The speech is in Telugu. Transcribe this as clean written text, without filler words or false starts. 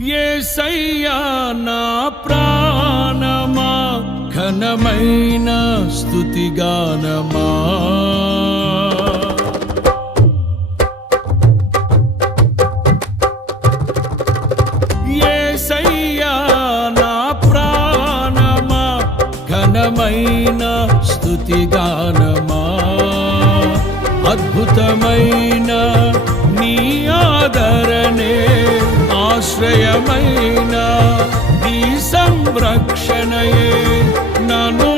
యేసయ్యా నా ప్రాణమా ఘనమైన స్తుతిగానమా యేసయ్యా నా ప్రాణమా ఘనమైన స్తుతిగానమా అద్భుతమైన నీ ఆదరణే ఆశ్రయమైన నీ సంరక్షణయే నన్ను